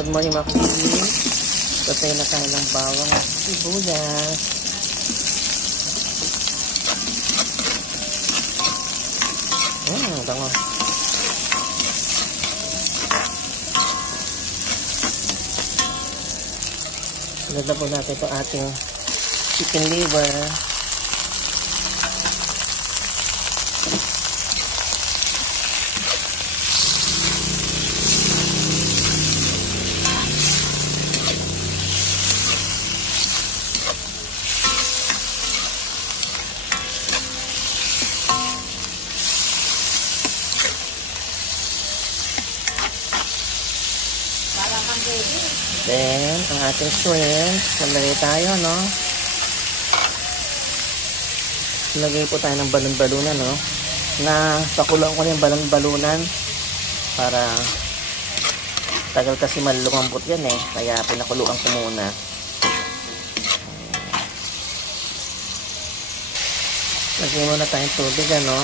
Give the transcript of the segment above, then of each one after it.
Good morning mga kagigil. Patay na tayo ng bawang at sibuyas. Bango. Sunod na po natin ito ating chicken liver. Then, ang ating shrimp, nalagay tayo, no? Nalagay po tayo ng balon-balunan, no? Na pakuloan ko na yung balon-balunan para tagal kasi malulungambot yan eh. Kaya pinakuluan ko muna. Lagay muna tayong tubig, ano?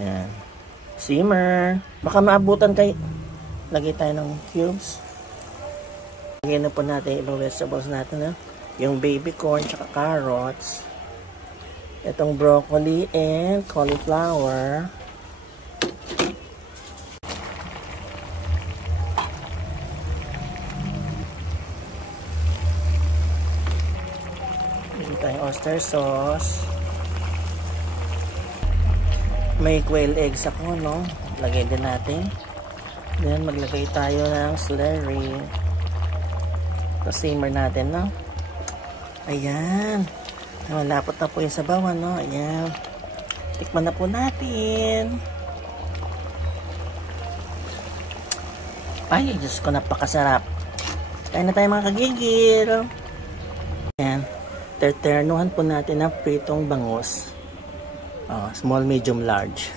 Ayan. Simmer. Baka maabutan kayo. Lagay tayo ng cubes. Lagay na po natin ibang vegetables natin. Yung baby corn tsaka carrots. Itong broccoli and cauliflower. Lagay tayong oyster sauce. May quail eggs ako, no? Lagay din natin. Then, maglagay tayo ng celery. Simmer natin, no? Ayan. Malapot na po yung sabawan, no? Ayan. Tikman na po natin. Ay, Diyos ko, napakasarap. Kain na tayo mga kagigil. Ayan. Terternuhan po natin ang pritong bangus. Small, medium, large.